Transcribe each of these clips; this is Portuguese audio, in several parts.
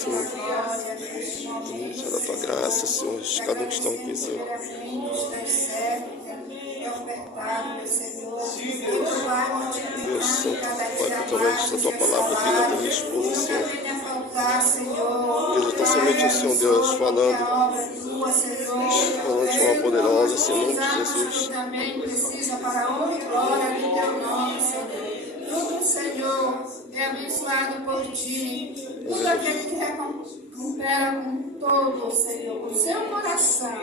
Senhor. Encha da tua graça, Senhor. Cada um que está aqui, Senhor. Deus Santo, Pai, através da tua palavra, vida da minha esposa, Senhor. Deus, está somente o Senhor, Deus, falando de forma poderosa, Senhor, em nome de Jesus. Tudo, Senhor, é abençoado por Ti. Tudo aquele que recupera com todo, Senhor, com seu coração.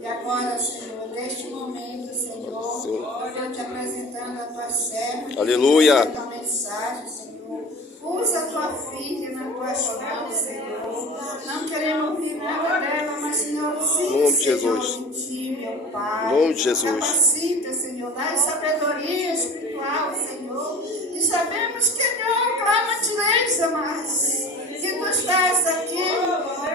E agora, Senhor, neste momento, Senhor, eu estou te apresentando a Tua serva. Aleluia. A Tua mensagem, Senhor. Usa a Tua filha na Tua mãos, Senhor. Não queremos ouvir nada dela, mas, Senhor, sim, em nome de Jesus. Senhor, em Ti, meu Pai. Em nome de Jesus. Capacita, Senhor, dá sabedoria espiritual, Senhor. E sabemos que não clama-te leis, mas que Tu estás aqui,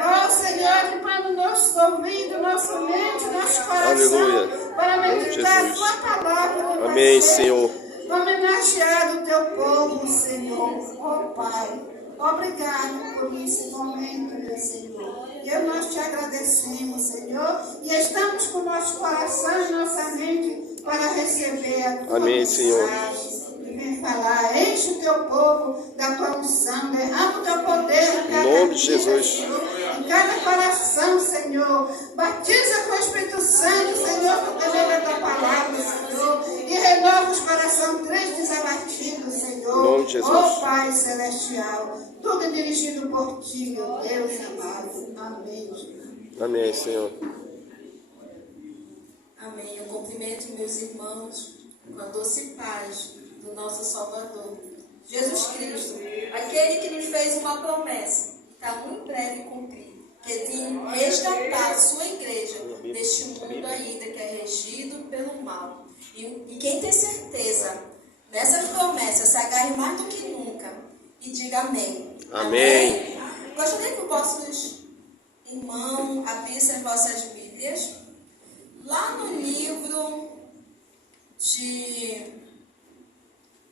ó Senhor, limpando nosso ouvido, nossa mente, nosso coração. Aleluia. Para meditar a Jesus. Tua palavra. Amém, Senhor. Homenagear o Teu povo, Senhor, ó Pai. Obrigado por esse momento, meu Senhor. Nós te agradecemos, Senhor, e estamos com o nosso coração e nossa mente para receber a Tua Amém, mensagem. Senhor. Vem falar, enche o Teu povo da Tua unção, derrama o Teu poder Em nome de Jesus. em cada coração, Senhor. Batiza com o Espírito Santo, Senhor, com o poder da Tua palavra, Senhor, e renova os corações tristes e abatidos, Senhor. Em nome de Jesus. Ó Pai Celestial, tudo dirigido por Ti, meu Deus amado. Amém. Amém, Senhor. Amém. Eu cumprimento meus irmãos com a doce paz do nosso Salvador, Jesus Cristo, aquele que nos fez uma promessa, está muito breve cumprir, que tem resgatar a sua igreja deste mundo ainda que é regido pelo mal. E quem tem certeza dessa promessa se agarre mais do que nunca e diga amém. Amém. Gostaria que os vossos irmãos abrissem as vossas Bíblias lá no livro de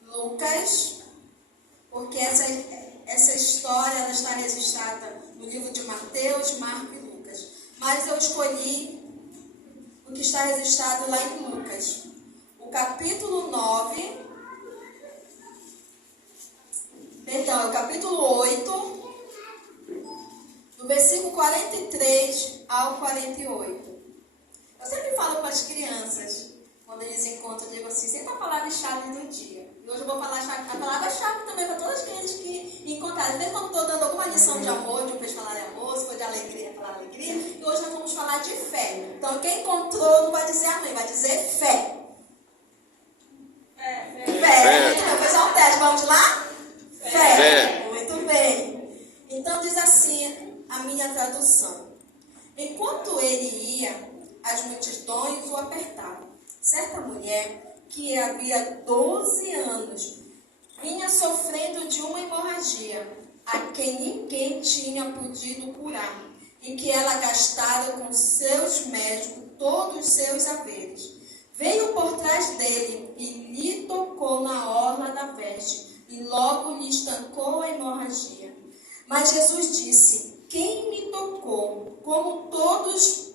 Lucas, porque essa história ela está registrada no livro de Mateus, Marcos e Lucas. Mas eu escolhi o que está registrado lá em Lucas. O capítulo 9, perdão, o capítulo 8, do versículo 43 ao 48. Eu sempre falo para as crianças, quando eles encontram, eu digo assim, sempre a palavra-chave do dia. E hoje eu vou falar a palavra-chave também para todas as crianças que encontrarem. Desde quando estou dando alguma lição de amor, de um para falar de amor, se for de alegria, falar alegria. E hoje nós vamos falar de fé. Então quem encontrou não vai dizer amém, vai dizer fé. Fé. Vou fazer um teste, vamos lá? Fé. Muito bem. Então diz assim a minha tradução. Enquanto ele ia, as multidões o apertavam. Certa mulher, que havia 12 anos, vinha sofrendo de uma hemorragia, a quem ninguém tinha podido curar, e que ela gastara com seus médicos todos os seus haveres. Veio por trás dele e lhe tocou na orla da veste, e logo lhe estancou a hemorragia. Mas Jesus disse, quem me tocou? Como todos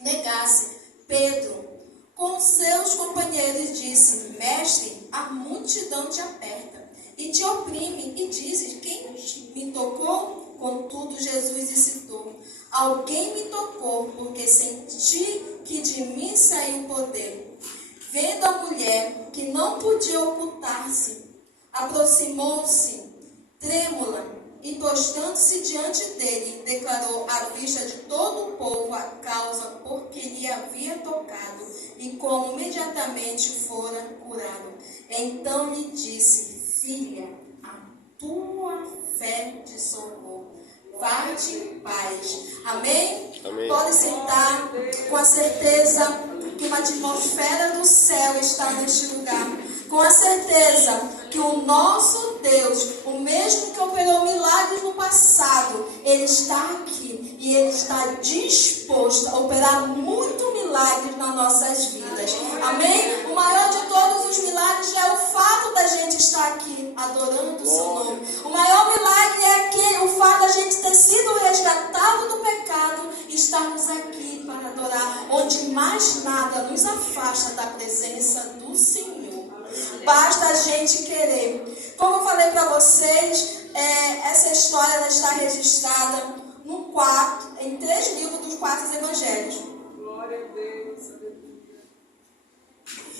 negassem, Pedro, com seus companheiros, disse, mestre, a multidão te aperta e te oprime, e dizes, quem me tocou? Contudo, Jesus incitou, alguém me tocou, porque senti que de mim saiu poder. Vendo a mulher, que não podia ocultar-se, aproximou-se, trêmula, e postando-se diante dele, declarou à vista de todo o povo a causa por que lhe havia tocado, e como imediatamente fora curado. Então lhe disse, filha, a tua fé te salvou. Vai-te em paz. Amém? Amém. Pode sentar com a certeza que uma atmosfera do céu está neste lugar. Com a certeza que o nosso Deus, o mesmo que operou milagres no passado, Ele está aqui e Ele está disposto a operar muito milagres nas nossas vidas. Amém? O maior de todos os milagres é o fato da gente estar aqui adorando o seu nome. O maior milagre é o fato da gente ter estarmos aqui para adorar, onde mais nada nos afasta da presença do Senhor. Basta a gente querer. Como eu falei para vocês, essa história ela está registrada em 3 livros dos 4 evangelhos. Glória a Deus.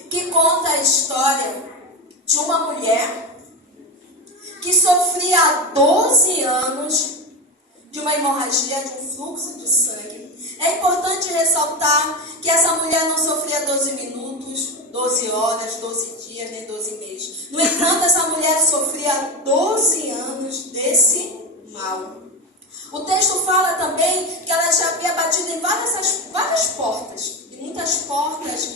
Que conta a história de uma mulher que sofria há 12 anos de uma hemorragia, de um fluxo de sangue. É importante ressaltar que essa mulher não sofria 12 minutos, 12 horas, 12 dias, nem 12 meses. No entanto, essa mulher sofria 12 anos desse mal. O texto fala também que ela já havia batido em várias portas. E muitas portas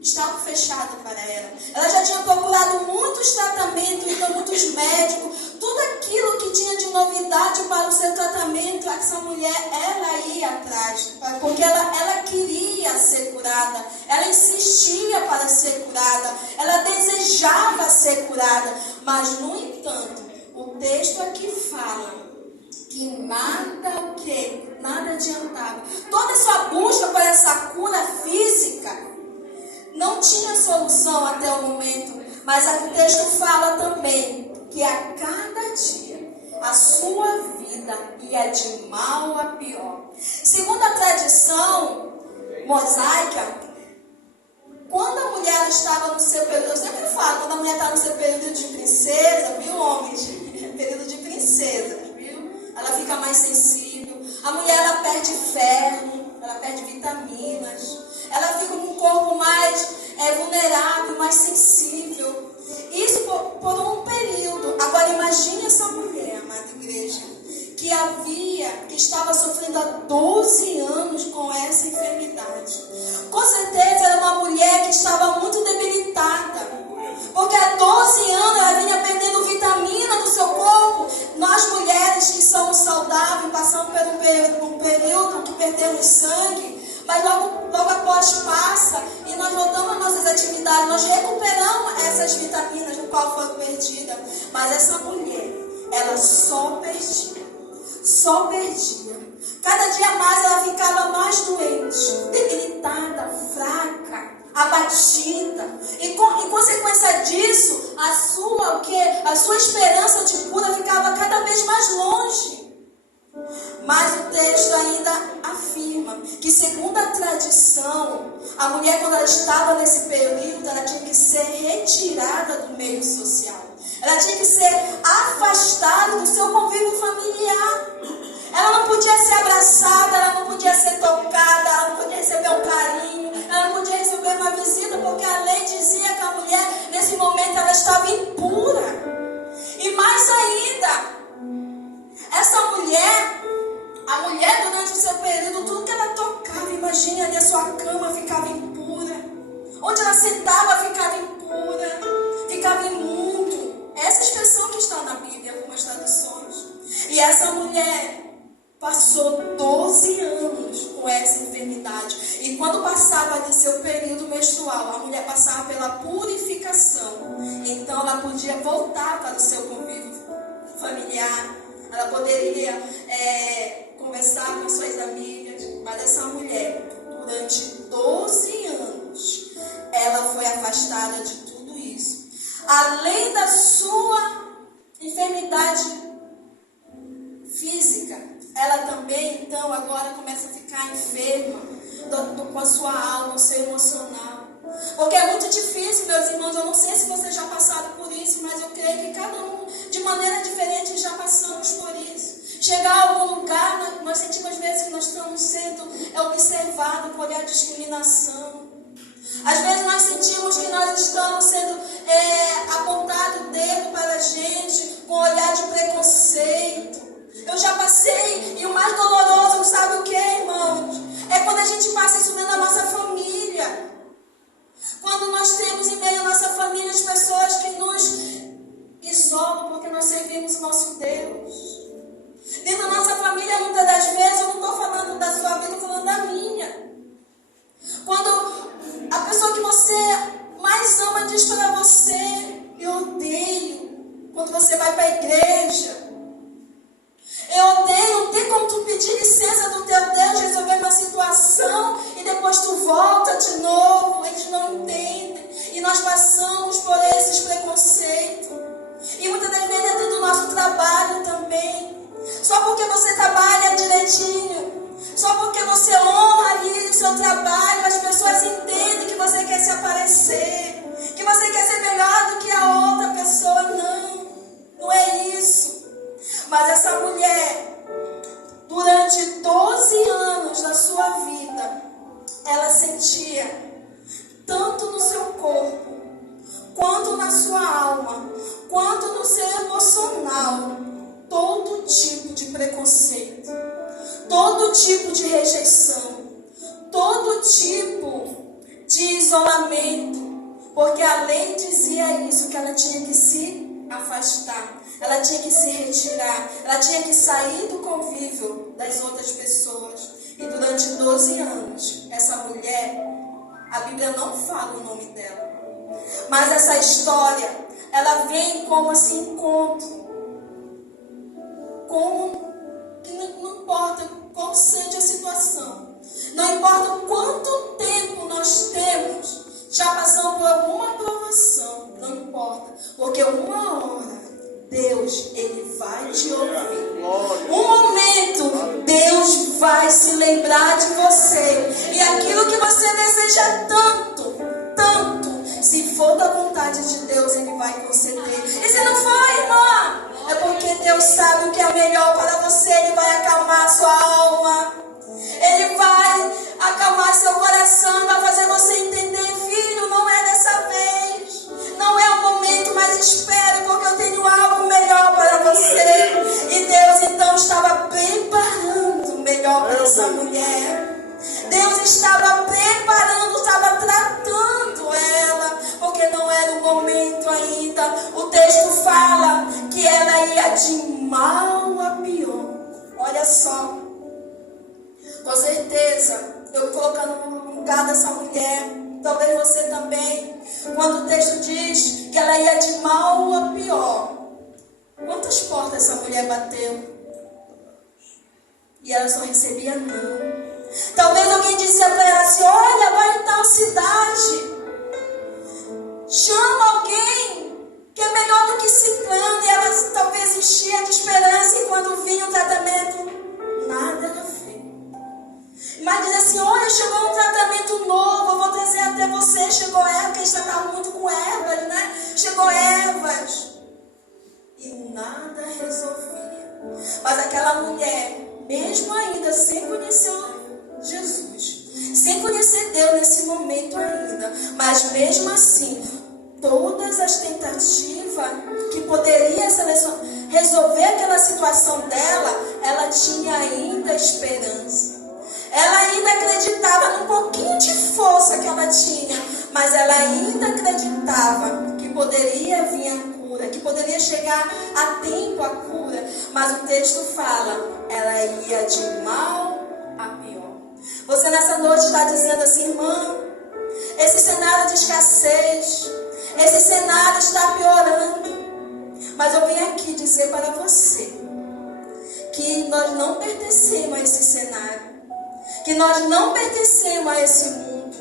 estavam fechadas para ela. Ela já tinha procurado muitos tratamentos, então muitos médicos. Tudo aquilo que tinha de novidade para o seu tratamento, essa mulher, ela ia atrás. Porque ela queria ser curada. Ela insistia para ser curada. Ela desejava ser curada. Mas, no entanto, o texto aqui fala que nada adiantava. Toda a sua busca por essa cura física não tinha solução até o momento. Mas o texto fala também que a cada dia a sua vida ia de mal a pior. Segundo a tradição mosaica, quando a mulher estava no seu período, eu sempre falo, quando a mulher está no seu período de princesa, viu, homens? Período de princesa, viu? Ela fica mais sensível. A mulher, ela perde ferro, ela perde vitaminas. Ela fica com o corpo mais vulnerável, mais sensível. Isso por um período. Agora imagine essa mulher, amada igreja, que estava sofrendo há 12 anos com essa enfermidade. Com certeza era uma mulher que estava muito debilitada. Porque há 12 anos ela vinha perdendo vitamina do seu corpo. Nós mulheres que somos saudáveis, passamos por um período que perdemos sangue. Mas logo após passa e nós voltamos às nossas atividades, nós recuperamos essas vitaminas no qual foram perdidas. Mas essa mulher, ela só perdia. Cada dia mais ela ficava mais doente, debilitada, fraca, abatida. E em consequência disso, a sua esperança de cura ficava cada vez mais longe. Mas o texto ainda afirma que, segundo a tradição, a mulher, quando ela estava nesse período, ela tinha que ser retirada do meio social. Ela tinha que ser afastada do seu convívio familiar. Ela não podia ser abraçada, ela não podia ser tocada, ela não podia receber um carinho, ela não podia receber uma visita, porque a lei dizia que a mulher, nesse momento, ela estava impura. E mais ainda, a mulher durante o seu período, tudo que ela tocava, imagine ali a sua cama ficava impura. Onde ela sentava ficava impura, ficava imundo. Essa expressão que está na Bíblia, algumas traduções. E essa mulher passou 12 anos com essa enfermidade. E quando passava ali seu período menstrual, a mulher passava pela purificação. Então ela podia voltar para o seu convívio familiar. Ela poderia conversar com suas amigas. Mas essa mulher, durante 12 anos, ela foi afastada de tudo isso. Além da sua enfermidade física, ela também, então, agora começa a ficar enferma com a sua alma, o seu emocional. Porque é muito difícil, meus irmãos, eu não sei se vocês já passaram por isso, mas eu creio que cada um, de maneira diferente, já passamos por isso. Chegar a algum lugar, nós sentimos às vezes que nós estamos sendo observados por olhar de discriminação. Às vezes nós sentimos que nós estamos sendo apontado o dedo para a gente com olhar de preconceito. Eu já passei, e o mais doloroso, sabe o que, irmãos? É quando a gente passa isso dentro da nossa família. Quando nós temos em meio à nossa família as pessoas que nos isolam porque nós servimos o nosso Deus. Dentro da nossa família, muitas das vezes, eu não estou falando da sua vida, estou falando da minha. Quando a pessoa que você mais ama diz para você: eu odeio quando você vai para a igreja. Eu odeio, não tem como tu pedir licença do teu Deus resolver uma situação. só porque você trabalha direitinho, só porque você honra ali o seu trabalho, as pessoas entendem que você quer se aparecer, que você quer ser melhor do que a outra pessoa. Não, não é isso. Mas essa mulher, durante 12 anos da sua vida, ela sentia, tanto no seu corpo, quanto na sua alma, quanto no seu emocional, todo tipo de preconceito, todo tipo de rejeição, todo tipo de isolamento, porque a lei dizia isso, que ela tinha que se afastar, ela tinha que se retirar, ela tinha que sair do convívio das outras pessoas. E durante 12 anos, essa mulher, a Bíblia não fala o nome dela, mas essa história, ela vem como esse encontro, como que não importa qual seja a situação, não importa quanto tempo nós temos, já passamos por alguma provação, não importa, porque uma hora Deus, Ele vai te ouvir. Um momento, Deus vai se lembrar de você. E aquilo que você deseja tanto, tanto, se for da vontade de Deus, Ele vai conceder. E se não for, irmã, é porque Deus sabe o que é melhor para você. Ele vai acalmar a sua alma. Ele vai acalmar seu coração, vai fazer você entender, filho, não é dessa vez. Não é o momento, mas espere, porque eu tenho algo melhor para você. E Deus então estava preparando o melhor para essa mulher. Deus estava preparando, estava tratando ela, porque não era o momento ainda. O texto fala que ela ia de mal a pior. Olha só, com certeza, eu colocando no lugar dessa mulher, talvez você também, quando o texto diz que ela ia de mal a pior, quantas portas essa mulher bateu? E ela só recebia não. Talvez alguém dizia para ela assim, olha, vai em tal cidade, chama alguém que é melhor do que ciclano, e ela talvez enchia de esperança, e quando vinha o tratamento, nada ela fez. Mas diz assim, olha, chegou um tratamento novo, eu vou trazer até você, chegou erva, porque a gente tratava muito com ervas, né? Chegou ervas. E nada resolvia. Mas aquela mulher, mesmo ainda sem conhecer Jesus, sem conhecer Deus nesse momento ainda, mas mesmo assim, todas as tentativas que poderia resolver aquela situação dela, ela tinha ainda esperança. Ela ainda acreditava num pouquinho de força que ela tinha, mas ela ainda acreditava que poderia vir a cura, que poderia chegar a tempo a cura. Mas o texto fala, ela ia de mal a pior. Você nessa noite está dizendo assim, irmã, esse cenário de escassez, esse cenário está piorando. Mas eu vim aqui dizer para você que nós não pertencemos a esse cenário, que nós não pertencemos a esse mundo,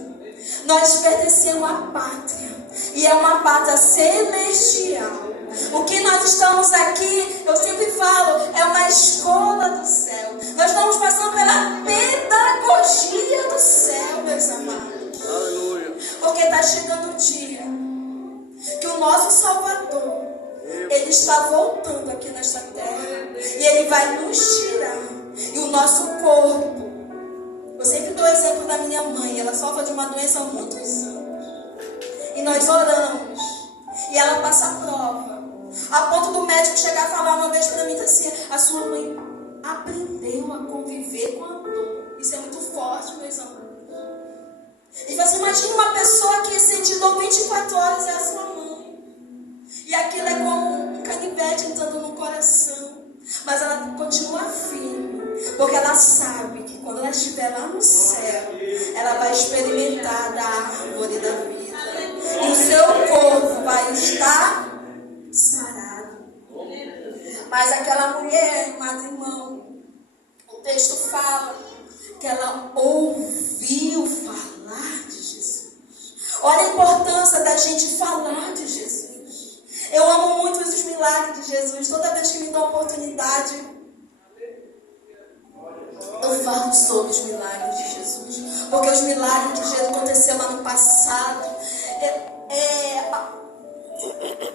nós pertencemos à pátria, e é uma pátria celestial. O que nós estamos aqui, eu sempre falo, é uma escola do céu. Nós estamos passando pela pedagogia do céu, meus amados. Aleluia. Porque está chegando o dia que o nosso Salvador, Ele está voltando aqui nesta terra, e Ele vai nos tirar, e o nosso corpo, eu sempre dou o exemplo da minha mãe, ela sofre de uma doença há muitos anos, e nós oramos, e ela passa a prova, a ponto do médico chegar a falar uma vez para mim assim, a sua mãe aprendeu a conviver com a dor. Isso é muito forte, meus amados. E você imagina uma pessoa que sente dor 24 horas, é a sua mãe, e aquilo é como um canivete entrando no coração, mas ela continua firme, porque ela sabe que quando ela estiver lá no céu, ela vai experimentar da árvore da vida, e o seu corpo vai estar sarado. Mas aquela mulher, amado irmão, o texto fala que ela ouviu falar de Jesus. Olha a importância da gente falar de Jesus. Eu amo muito os milagres de Jesus. Toda vez que me dá a oportunidade, falando sobre os milagres de Jesus. Porque os milagres de Jesus aconteceram lá no passado.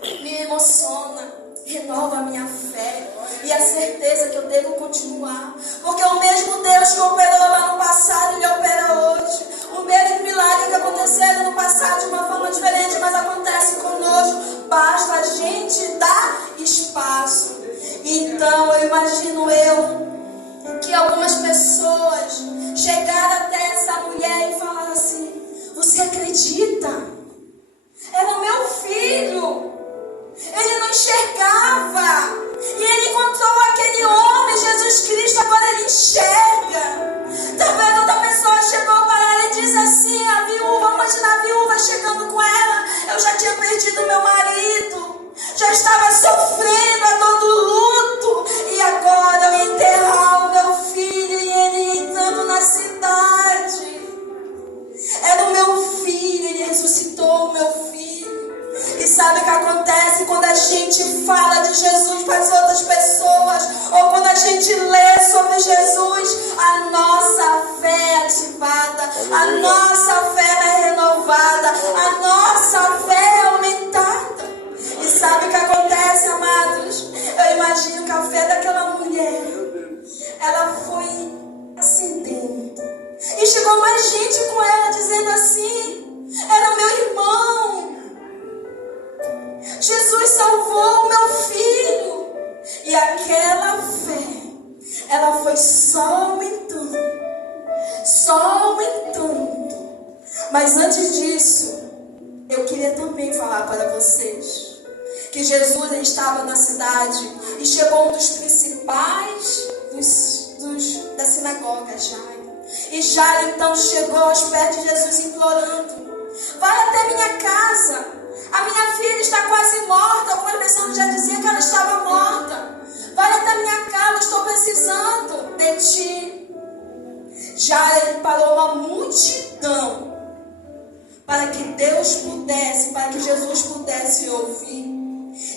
Me emociona, renova a minha fé e a certeza que eu devo continuar. Porque o mesmo Deus que operou lá no passado, Ele opera hoje. O mesmo milagre que aconteceu no passado de uma forma diferente, mas acontece conosco. Basta a gente dar espaço. Então eu imagino que algumas pessoas chegaram até essa mulher e falaram assim: você acredita? Era o meu filho. Ele não enxergava. E ele encontrou aquele homem, Jesus Cristo, agora ele enxerga. Talvez outra pessoa chegou para ela e disse assim: a viúva, imagina a viúva chegando com ela. Eu já tinha perdido meu marido. Já estava sofrendo a dor do luto. E agora eu ia enterrar o meu filho e ele entrando na cidade. Era o meu filho, ele ressuscitou o meu filho. E sabe o que acontece quando a gente fala de Jesus para as outras pessoas? Ou quando a gente lê sobre Jesus? A nossa fé é ativada. A nossa fé é renovada. A nossa fé é aumentada. E sabe o que acontece, amados? Eu imagino que a fé daquela mulher, ela foi ascendendo. E chegou mais gente com ela dizendo assim: era meu irmão. Jesus salvou o meu filho. E aquela fé, ela foi só aumentando. Só aumentando. Mas antes disso, eu queria também falar para vocês que Jesus estava na cidade e chegou um dos principais da sinagoga, Jairo. E Jairo então chegou aos pés de Jesus implorando: vai até minha casa, a minha filha está quase morta. Algumas pessoas já diziam que ela estava morta. Vai até minha casa, estou precisando de ti. Jairo parou uma multidão para que Jesus pudesse ouvir.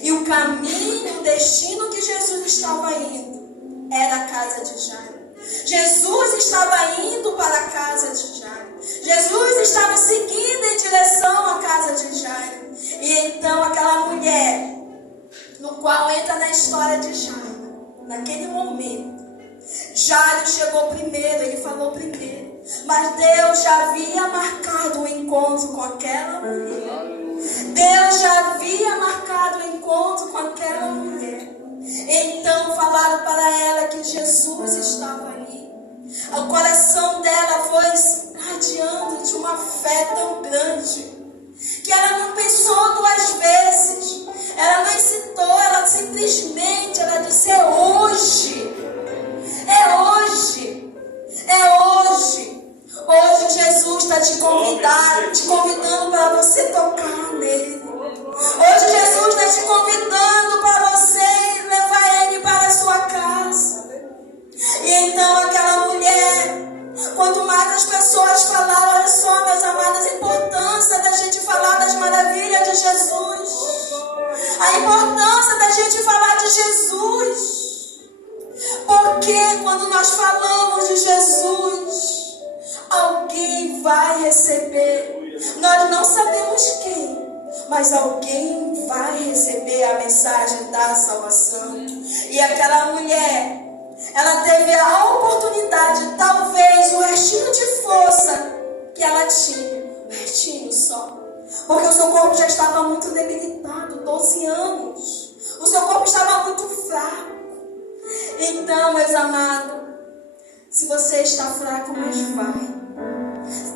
E o caminho, o destino que Jesus estava indo era a casa de Jairo. Jesus estava indo para a casa de Jairo. Jesus estava seguindo em direção à casa de Jairo. E então aquela mulher, no qual entra na história de Jairo, naquele momento, Jairo chegou primeiro, ele falou primeiro. Mas Deus já havia marcado o encontro com aquela mulher. Deus já havia marcado o encontro com aquela mulher. Então falaram para ela que Jesus estava ali. O coração dela foi radiando de uma fé tão grande que ela não pensou duas vezes. Ela não hesitou, ela simplesmente disse: é hoje. É hoje. É hoje. Hoje Jesus está te convidando para você tocar nele. Hoje Jesus está te convidando para você levar ele para a sua casa. E então aquela mulher, quanto mais as pessoas falaram, olha só, meus amados, a importância da gente falar das maravilhas de Jesus. A importância da gente falar de Jesus. Porque quando nós falamos de Jesus, alguém vai receber. Nós não sabemos quem, mas alguém vai receber a mensagem da salvação. E aquela mulher, ela teve a oportunidade, talvez o restinho de força que ela tinha, um restinho só, porque o seu corpo já estava muito debilitado, 12 anos, o seu corpo estava muito fraco. Então, meus amados, se você está fraco, mas vai.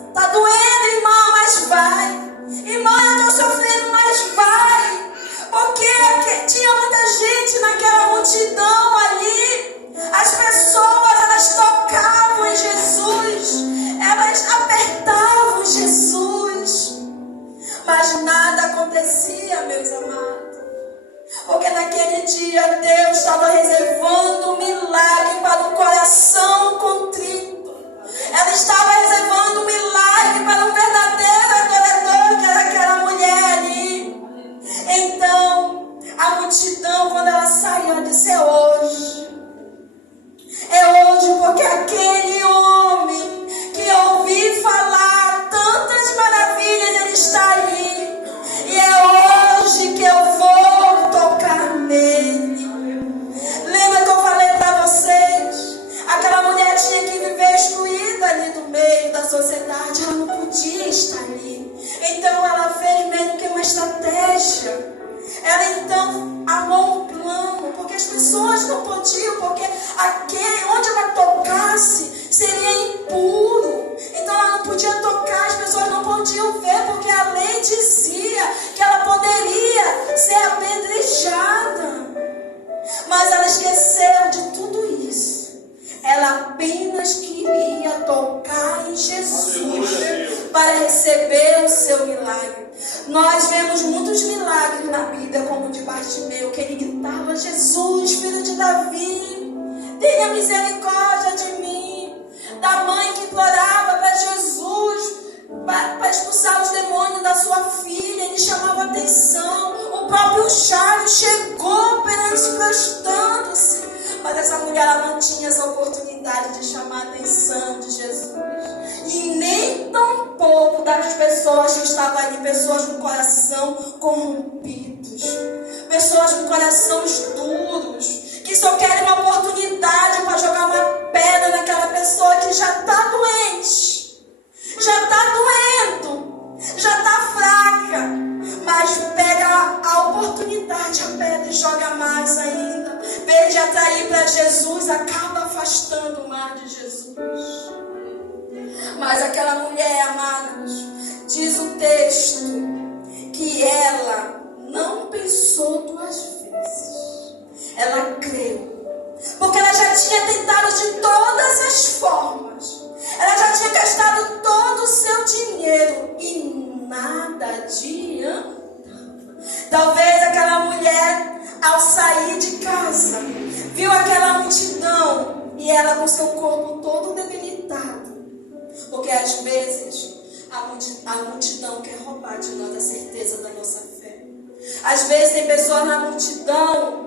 Está doendo, irmão, mas vai. Irmão, eu estou sofrendo, mas vai. Porque tinha muita gente naquela multidão ali. As pessoas, elas tocavam em Jesus. Elas apertavam Jesus. Mas nada acontecia, meus amados. Porque naquele dia Deus estava reservando um milagre para um coração contrito. Ela estava reservando um milagre para um verdadeiro adorador, que era aquela mulher ali. Então, a multidão, quando ela saiu, ela disse: é hoje. É hoje, porque aquele homem Onde ela tocasse seria impuro. Então ela não podia tocar, as pessoas não podiam ver, porque a lei dizia que ela poderia ser apedrejada. Mas ela esqueceu de tudo isso. Ela apenas queria tocar em Jesus para receber o seu milagre. Nós vemos muitos milagres na Bíblia, como o de Bartimeu, que ele gritava: Jesus, filho de Davi, tenha misericórdia de mim. Da mãe que implorava para Jesus, para expulsar os demônios da sua filha, ele chamava atenção. O próprio Jairo chegou perante, prostrando-se, mas essa mulher ela não tinha essa oportunidade de chamar a atenção de Jesus. E nem tão pouco das pessoas que estavam ali, pessoas com coração corrompidos, pessoas com corações duros, que só querem uma oportunidade para jogar uma pedra naquela pessoa que já está doente, já está doendo, já está fraca, mas pega a oportunidade, a pedra, e joga mais ainda. Em vez de atrair para Jesus, acaba afastando mais de Jesus. Mas aquela mulher, amados, diz o texto que ela não pensou duas vezes. Ela creu, porque ela já tinha tentado de todas as formas. Ela já tinha gastado todo o seu dinheiro e nada adiantava. Talvez aquela mulher, ao sair de casa, viu aquela multidão e ela com seu corpo todo debilitado. Porque às vezes a multidão quer roubar de nós a certeza da nossa fé. Às vezes tem pessoas na multidão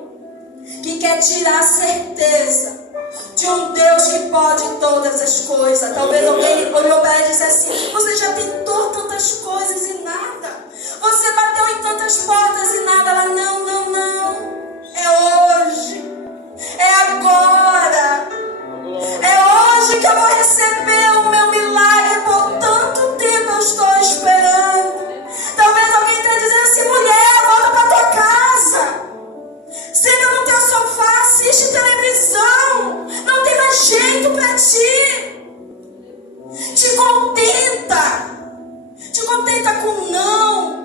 que quer tirar a certeza de um Deus que pode todas as coisas. Talvez alguém olhou para ela e disse assim: você já tentou tantas coisas e nada. Você bateu em tantas portas e nada. Ela: não. É hoje. É agora. É hoje que eu vou receber o meu milagre. Por tanto tempo eu estou esperando. Talvez alguém esteja dizendo assim: mulher, volta para tua casa. Senta no teu sofá, assiste televisão. Não tem mais jeito para ti. Te contenta com não.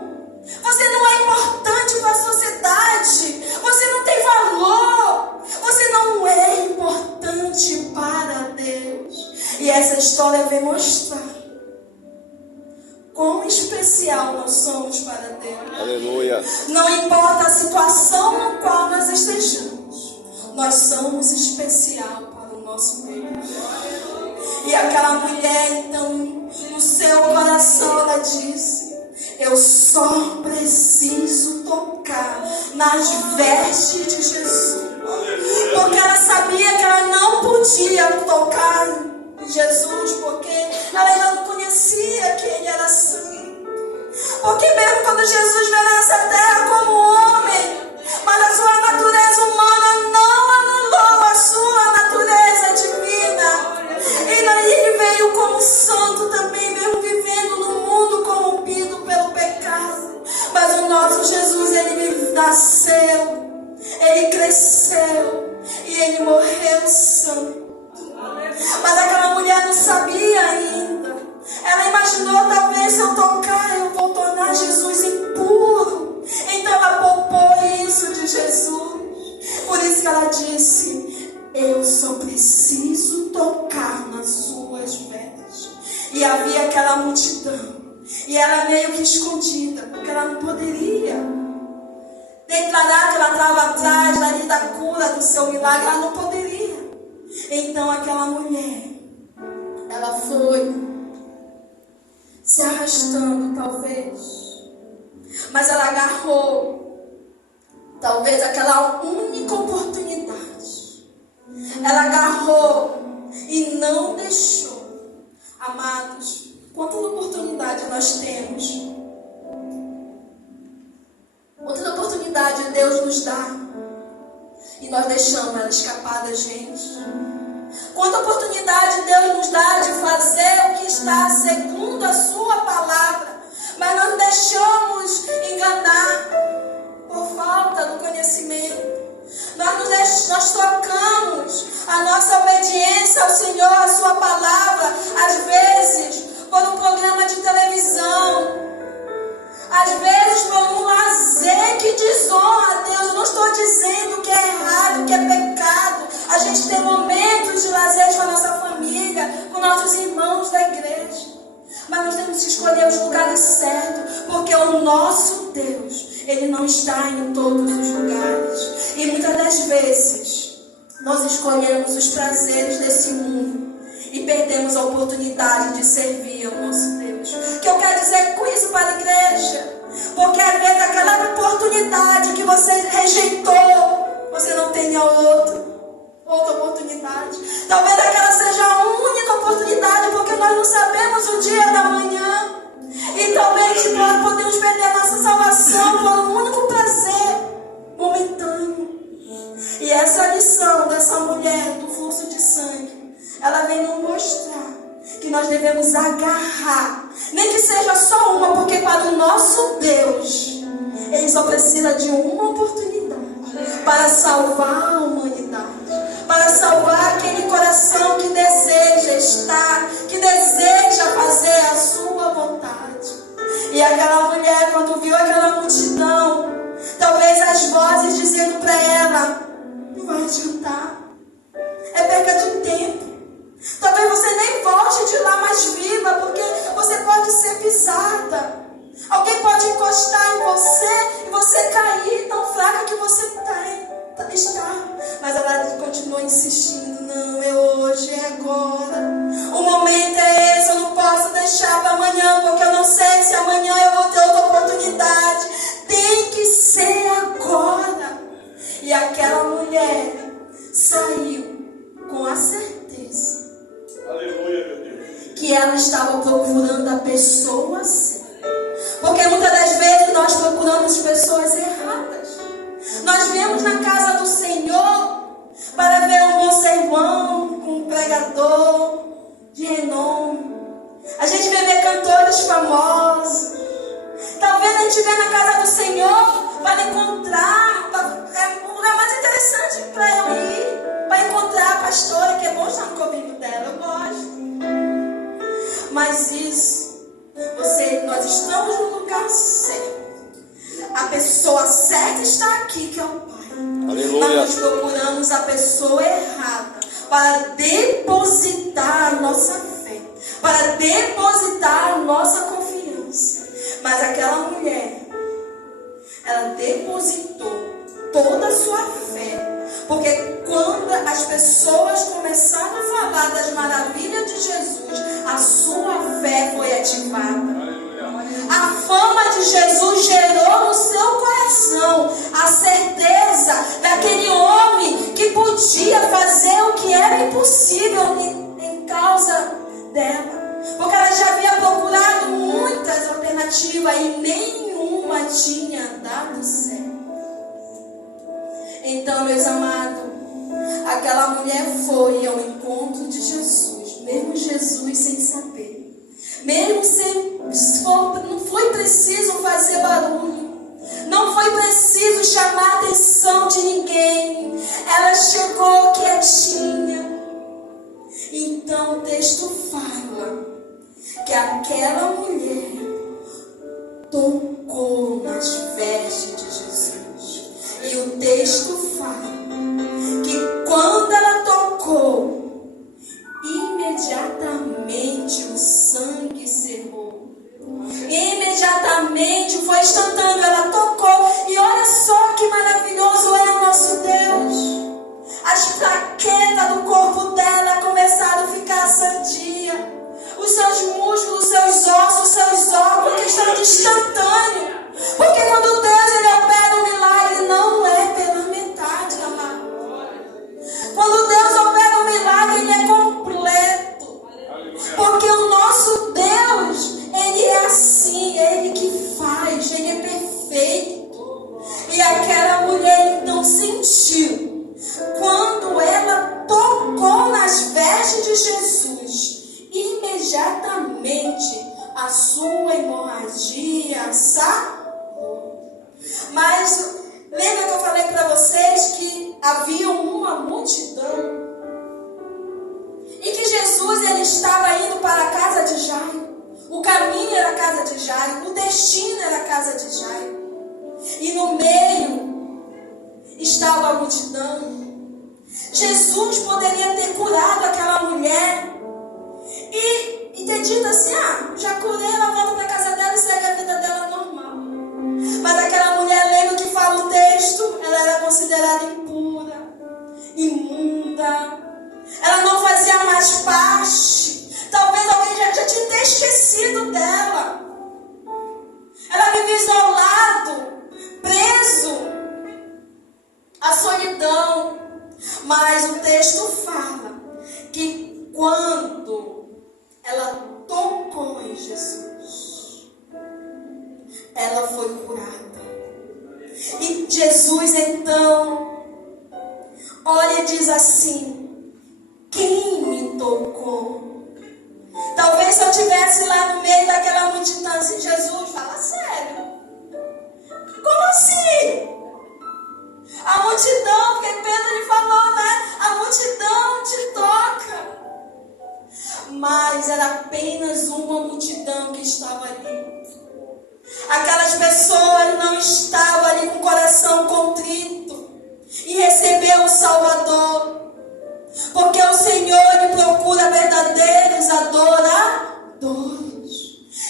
Você não é importante para a sociedade. Você não tem valor. Você não é importante para Deus. E essa história vem mostrar quão especial nós somos para Deus. Aleluia. Não importa a situação na qual nós estejamos, nós somos especial para o nosso Deus. E aquela mulher, então, no seu coração, ela disse: eu só preciso tocar nas vestes de Jesus. Porque ela sabia que ela não podia tocar em Jesus, porque ela ainda não conhecia que ele era santo. Porque mesmo quando Jesus veio nessa terra como homem, mas a sua natureza humana não anulou a sua natureza divina. E daí ele veio como santo também, mesmo vivendo num mundo corrompido pelo pecado. Mas o nosso Jesus, ele nasceu, ele cresceu e ele morreu santo. Mas aquela mulher não sabia ainda. Ela imaginou: talvez se eu tocar eu vou tornar Jesus impuro. Então ela poupou isso de Jesus. Por isso que ela disse: eu só preciso tocar nas suas vestes. E havia aquela multidão, e ela meio que escondida, porque ela não poderia declarar que ela estava atrás ali da cura, do seu milagre. Ela não poderia. Então aquela mulher, ela foi se arrastando, talvez, mas ela agarrou talvez aquela única oportunidade. Ela agarrou e não deixou. Amados, quantas oportunidades nós temos? Quantas oportunidades Deus nos dá e nós deixamos ela escapar da gente? Quanta oportunidade Deus nos dá de fazer o que está segundo a sua palavra, mas nós deixamos enganar por falta do conhecimento. Nós trocamos a Senhor, a sua palavra, às vezes por um programa de televisão, às vezes por um lazer que desonra a Deus. Eu não estou dizendo que é errado, que é pecado a gente ter momentos de lazer com a nossa família, com nossos irmãos da igreja. Mas nós temos que escolher os lugares certos, porque o nosso Deus, Ele não está em todos os lugares. E muitas das vezes, nós escolhemos os prazeres desse mundo e perdemos a oportunidade de servir ao nosso Deus. O que eu quero dizer com isso para a igreja? Porque às vezes aquela oportunidade que você rejeitou, você não tenha outra oportunidade. Talvez aquela seja a única oportunidade, porque nós não sabemos o dia da manhã. E talvez nós podemos perder a nossa salvação por um único prazer momentâneo. E essa lição dessa mulher do fluxo de sangue, ela vem nos mostrar que nós devemos agarrar, nem que seja só uma, porque para o nosso Deus, Ele só precisa de uma oportunidade para salvar a humanidade, para salvar aquele coração que deseja estar, que deseja fazer a sua vontade. E aquela mulher, quando viu aquela multidão, talvez as vozes dizendo para ela: não vai adiantar, é perda de tempo. Talvez você nem volte de lá mais viva, porque você pode ser pisada. Alguém pode encostar em você e você cair tão fraca que você está. Mas ela continua insistindo: não, é hoje, é agora. O momento é esse, eu não posso deixar para amanhã, porque eu não sei se amanhã eu vou ter outra oportunidade. Tem que ser agora. E aquela mulher saiu com a certeza, aleluia, meu Deus, que ela estava procurando a pessoa certa. Porque muitas das vezes nós procuramos pessoas erradas. Nós viemos na casa do Senhor para ver um bom sermão, um pregador de renome. A gente vê ver cantores famosos. Talvez a gente venha na casa do Senhor para encontrar, um lugar mais interessante para eu ir, para encontrar a pastora, que é bom estar no convívio dela, eu gosto. Mas isso, nós estamos no lugar certo. A pessoa certa está aqui, que é o Pai. Aleluia. Mas nós procuramos a pessoa errada para depositar a nossa fé, para depositar a nossa confiança. Mas aquela mulher, ela depositou toda a sua fé, porque quando as pessoas começaram a falar das maravilhas de Jesus, a sua fé foi ativada. A fama de Jesus gerou no seu coração a certeza daquele homem que podia fazer o que era impossível em causa dela. Porque ela já havia procurado muitas alternativas e nenhuma tinha dado certo. Então, meus amados, aquela mulher foi ao encontro de Jesus, mesmo Jesus sem saber. Mesmo sem, não foi preciso fazer barulho, não foi preciso chamar a atenção de ninguém. Ela chegou quietinha. Então o texto fala que aquela mulher tocou nas vestes de Jesus. E o texto fala que quando ela tocou, imediatamente o sangue cerrou. Imediatamente foi instantâneo. Ela tocou. E olha só que maravilhoso é o nosso Deus. As plaquetas do corpo dela começaram a ficar sadia. Os seus músculos, os seus ossos, os seus órgãos, questão de instantâneo. Porque quando Deus ele opera um milagre, não é pela metade, amado. Quando Deus opera um milagre, ele é completo. Porque o nosso Deus, ele é assim, ele que faz, ele é perfeito. E aquela mulher então sentiu, quando ela tocou nas vestes de Jesus, imediatamente a sua hemorragia sarou. Mas lembra que eu falei para vocês que havia uma multidão? E caminho era a casa de Jairo, o destino era a casa de Jairo. E no meio estava a multidão. Jesus poderia ter curado aquela mulher e ter dito assim: já curei, ela volta para a casa dela e segue a vida dela normal. Mas aquela mulher, lembra que fala o texto, ela era considerada impura, imunda. Ela não fazia mais parte. Talvez alguém já tinha até esquecido dela. Ela vivia isolado, preso à solidão. Mas o texto fala que quando ela tocou em Jesus, ela foi curada. E Jesus então olha e diz assim: quem me tocou? Talvez se eu estivesse lá no meio daquela multidão assim: Jesus, fala sério. Como assim? A multidão, porque Pedro lhe falou, né? A multidão te toca. Mas era apenas uma multidão que estava ali. Aquelas pessoas não estavam ali com o coração contrito e recebeu o Salvador. Porque o Senhor lhe procura verdadeiros adoradores.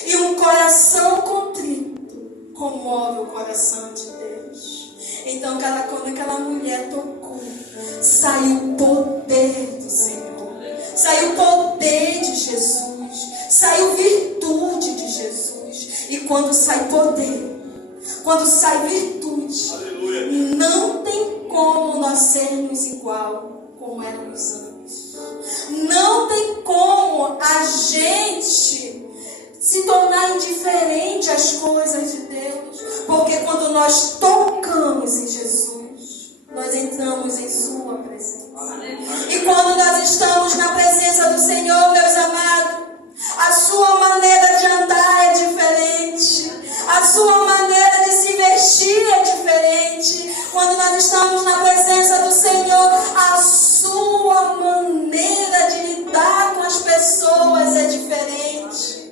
E um coração contrito comove o coração de Deus. Então, quando aquela mulher tocou, saiu o poder do Senhor. Saiu o poder de Jesus. Saiu virtude de Jesus. E quando sai poder, quando sai virtude, não tem como nós sermos igual como éramos antes. Não tem como a gente se tornar indiferente às coisas de Deus. Porque quando nós tocamos em Jesus, nós entramos em sua presença. E quando nós estamos na presença do Senhor, meus amados, a sua maneira de andar é diferente. A sua maneira de se vestir é diferente. Quando nós estamos na presença do Senhor, a sua maneira de lidar com as pessoas é diferente.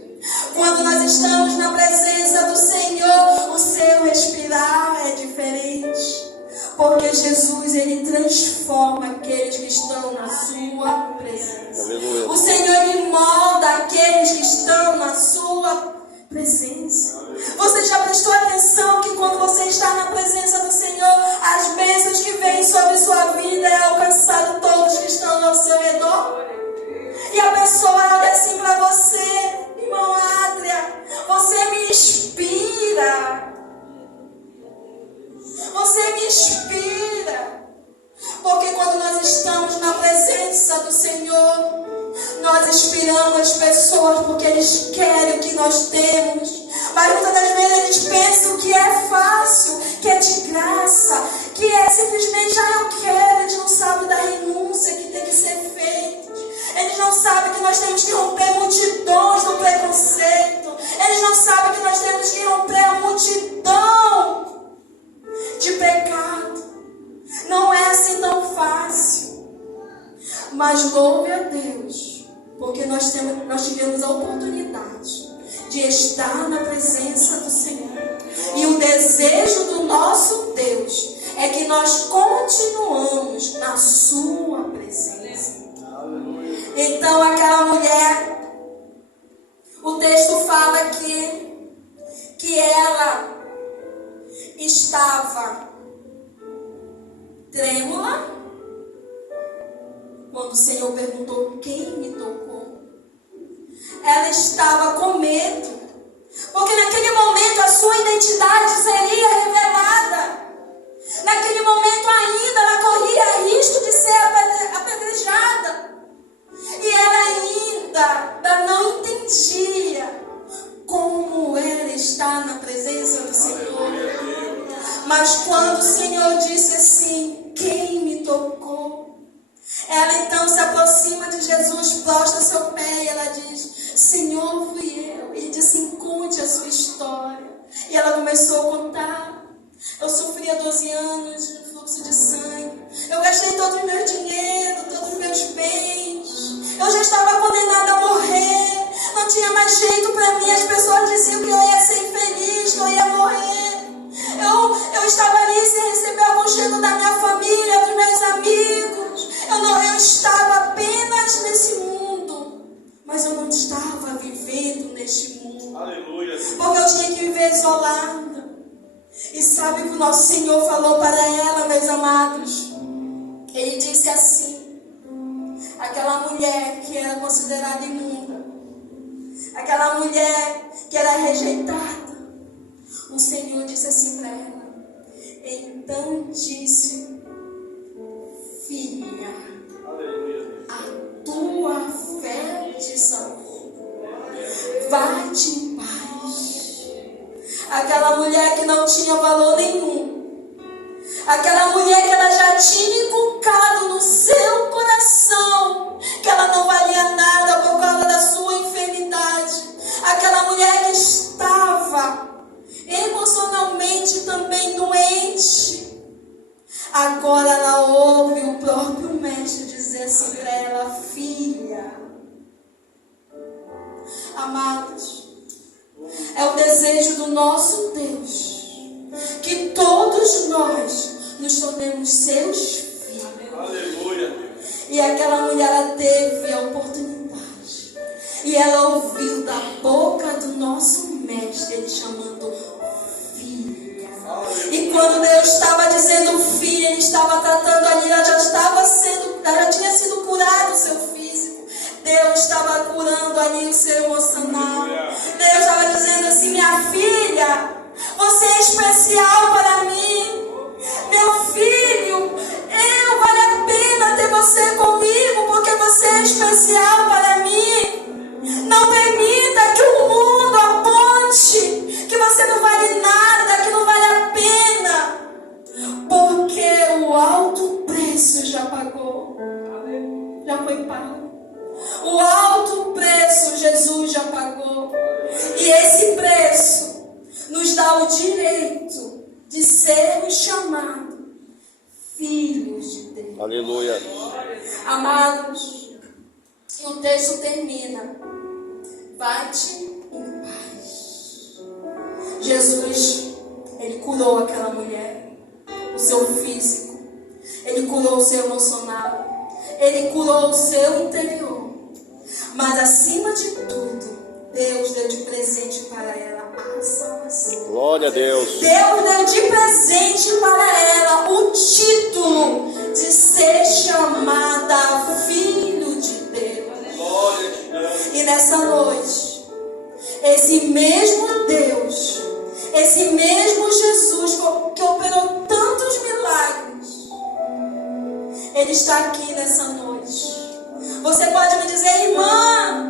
Quando nós estamos na presença do Senhor, o seu respirar é diferente. Porque Jesus, Ele transforma aqueles que estão na sua presença. Aleluia. O Senhor, Ele molda aqueles que estão na sua presença. Você já prestou atenção que quando você está na presença do Senhor, as bênçãos que vêm sobre sua vida é alcançado todos que estão ao seu redor? E a pessoa olha assim para você: irmão Adria, você me inspira. Você me inspira. Porque quando nós estamos na presença do Senhor, nós inspiramos as pessoas porque eles querem o que nós temos. Mas muitas das vezes eles pensam que é fácil, que é de graça, que é simplesmente eu quero. Eles não sabem da renúncia que tem que ser feita. Eles não sabem que nós temos que romper multidões do preconceito. Eles não sabem que nós temos que romper a multidão de pecado. Não é assim tão fácil. Mas louve a Deus, porque nós tivemos a oportunidade de estar na presença do Senhor. E o desejo do nosso Deus é que nós continuamos na sua presença. Então aquela mulher, o texto fala que ela estava trêmula quando o Senhor perguntou quem me tocou. Ela estava com medo, porque naquele momento a sua identidade seria revelada. Naquele momento ainda ela corria risco de ser apedrejada. E ela ainda não entendia como ela está na presença do Senhor. Mas quando o Senhor disse assim: quem me tocou? Ela então se aproxima de Jesus, prostra seu pé e ela diz: Senhor, fui eu. Ele disse assim: conte a sua história. E ela começou a contar. Eu sofria 12 anos de fluxo de sangue. Eu gastei todo o meu dinheiro, todos os meus bens. Eu já estava condenada a morrer. Não tinha mais jeito para mim. As Amados, ele disse assim: aquela mulher que era considerada imunda, aquela mulher que era rejeitada, o Senhor disse assim para ela: então disse, filha, a tua fé te salvou, vai-te em paz. Aquela mulher que não tinha valor nenhum, aquela mulher que ela já tinha inculcado no seu coração que ela não valia nada por causa da sua enfermidade, aquela mulher que estava emocionalmente também doente, agora ela ouve o próprio mestre dizer assim para ela: filha. Amados, é o desejo do nosso Deus que todos nós nos tornemos seus filhos. Aleluia. E aquela mulher, ela teve a oportunidade, e ela ouviu da boca do nosso mestre ele chamando filha. E quando Deus estava dizendo filha, ele estava tratando ali, ela já tinha sido curado o seu físico, Deus estava curando ali o seu emocional. Deus estava dizendo assim: minha filha, você é especial para mim. Meu filho, vale a pena ter você comigo, porque você é especial para mim. Não permita que o mundo aponte que você não vale nada, que não vale a pena, porque o alto preço já pagou, já foi pago. O alto preço Jesus já pagou, e esse preço nos dá o direito de sermos chamados filhos de Deus. Aleluia. Amados, e o texto termina: vai-te em paz. Jesus, ele curou aquela mulher, o seu físico, ele curou o seu emocional, ele curou o seu interior, mas acima de tudo, Deus deu de presente para ela a salvação. Glória a Deus. Deus deu de presente para ela o título de ser chamada filho de Deus. Glória a Deus. E nessa noite, esse mesmo Deus, esse mesmo Jesus que operou tantos milagres, ele está aqui nessa noite. Você pode me dizer: irmã,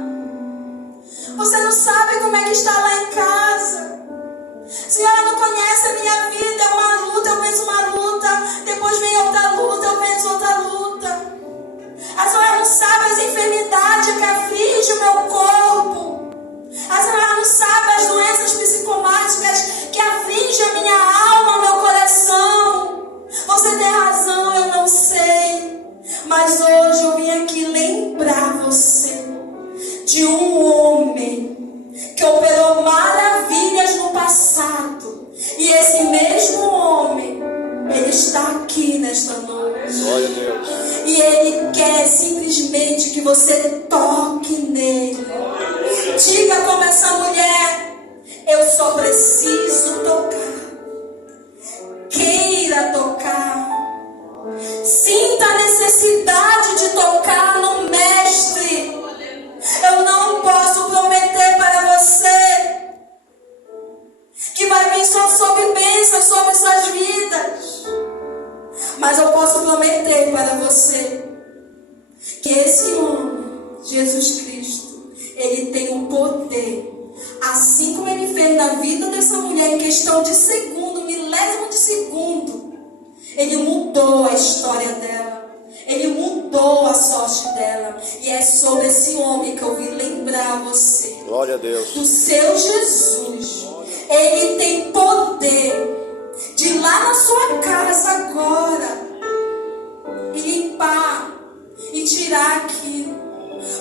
você não sabe como é que está lá em casa. A senhora não conhece a minha vida, é uma luta, eu penso uma luta, depois vem outra luta, eu penso outra luta. A senhora não sabe as enfermidades que afligem o meu corpo. A senhora não sabe as doenças psicomáticas que afligem a minha alma, o meu coração. Você tem razão, eu não sei. Mas hoje eu vim aqui lembrar você de um homem que operou maravilhas no passado. E esse mesmo homem, ele está aqui nesta noite. Glória a Deus. E ele quer simplesmente que você toque nele. Diga como essa mulher: eu só preciso tocar. Queira tocar. Sinta a necessidade de tocar no mestre. Eu não posso prometer para você que vai vir só sobre bênçãos sobre suas vidas, mas eu posso prometer para você que esse homem, Jesus Cristo, ele tem um poder, assim como ele fez na vida dessa mulher, em questão de segundo, milésimo de segundo. Ele mudou a história dela, ele mudou a sorte dela. E é sobre esse homem que eu vim lembrar você. Glória a Deus. Do seu Jesus. Ele tem poder de ir lá na sua casa agora e limpar e tirar aquilo.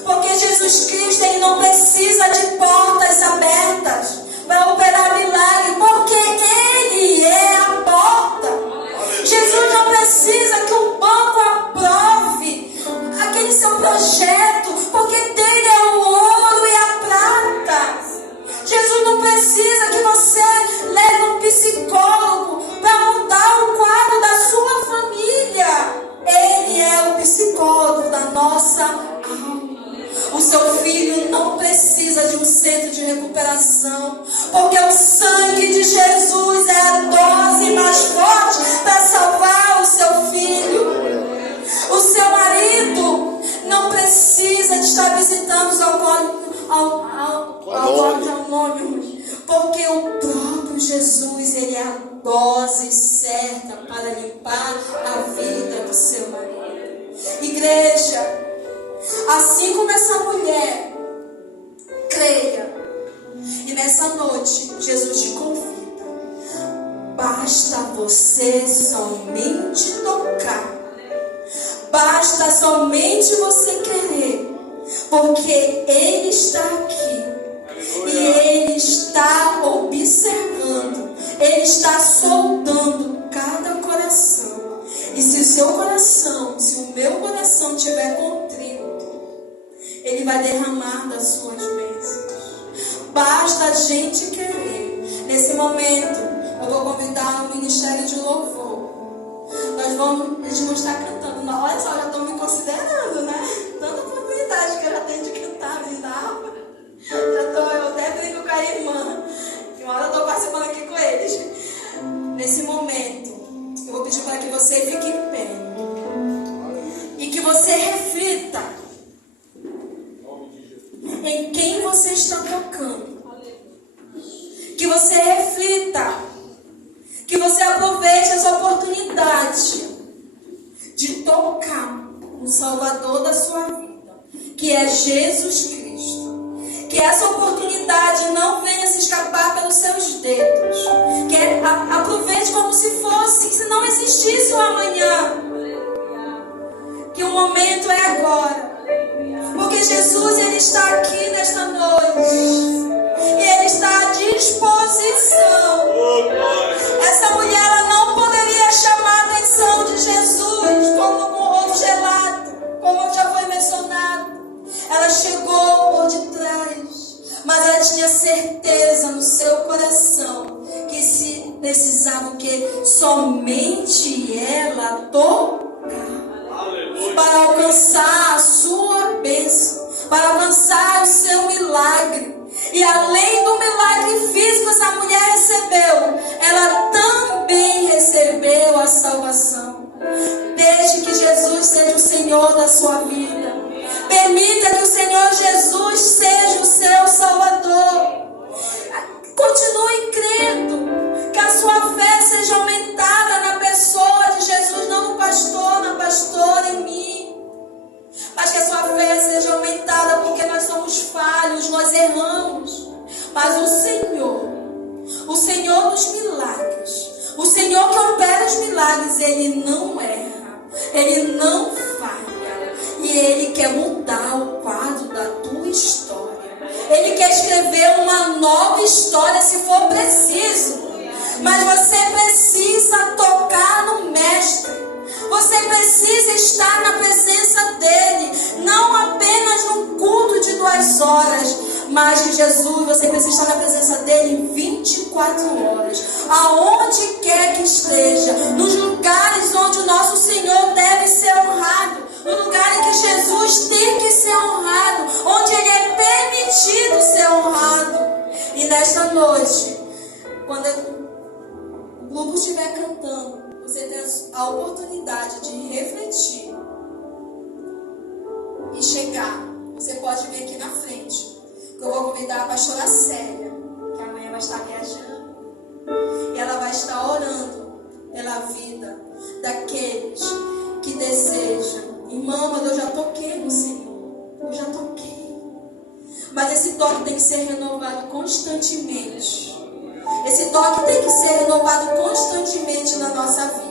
Porque Jesus Cristo, ele não precisa de portas abertas para operar milagre, porque ele é a porta. Jesus não precisa que o banco aprove aquele seu projeto, porque dele é o ouro e a prata. Jesus não precisa que você leve um psicólogo para mudar o quadro da sua família. dose certa para limpar a vida do seu marido. Igreja, assim como essa mulher, creia. E nessa noite, Jesus te convida. Basta você somente tocar. Basta somente você querer. Porque Ele está aqui. E Ele está observando. Ele está soldando cada coração. E se o seu coração, se o meu coração estiver contrito, Ele vai derramar das suas bênçãos. Basta a gente querer. Nesse momento, eu vou convidar o Ministério de Louvor. Eles vão estar cantando. Olha só, já estão me considerando, né? Tanta oportunidade que eu já tenho de cantar, me dá. Eu até brinco com a irmã. Que uma hora eu estou participando aqui com eles. Nesse momento, eu vou pedir para que você fique em pé. E que você reflita em quem você está tocando. Que você reflita. Que você aproveite essa oportunidade de tocar o Salvador da sua vida, que é Jesus Cristo. Que essa oportunidade não venha se escapar pelos seus dedos. Que aproveite como se fosse, se não existisse o amanhã. Que o momento é agora. Porque Jesus, Ele está aqui nesta noite. E Ele está à disposição. Essa mulher, ela não poderia chamar a atenção de Jesus como um objeto, como já foi mencionado. Ela chegou por detrás, mas ela tinha certeza no seu coração que se precisava o quê? Somente ela tocar para alcançar a sua bênção, para alcançar o seu milagre. E além do milagre físico que essa mulher recebeu, ela também recebeu a salvação. Deixe que Jesus seja o Senhor da sua vida. Permita que o Senhor Jesus seja o seu Salvador. Continue crendo, que a sua fé seja aumentada na pessoa de Jesus, não no pastor, na pastora, em mim. Mas que a sua fé seja aumentada, porque nós somos falhos, nós erramos. Mas o Senhor dos milagres, o Senhor que opera os milagres, Ele não erra, Ele não falha. E Ele quer mudar o quadro da tua história. Ele quer escrever uma nova história se for preciso. Mas você precisa tocar no Mestre. Você precisa estar na presença dEle. Não apenas num culto de 2 horas. Mas de Jesus, você precisa estar na presença dEle 24 horas. Aonde quer que esteja. Nos lugares onde o nosso Senhor deve ser honrado. No lugar em que Jesus tem que ser honrado. Onde Ele é permitido ser honrado. E nesta noite, quando o grupo estiver cantando, você tem a oportunidade de refletir e chegar. Você pode vir aqui na frente. Eu vou convidar a pastora Célia, que amanhã vai estar viajando. E ela vai estar orando pela vida daqueles que desejam. Irmã, mas eu já toquei no Senhor. Eu já toquei. Mas esse toque tem que ser renovado constantemente. Esse toque tem que ser renovado constantemente na nossa vida.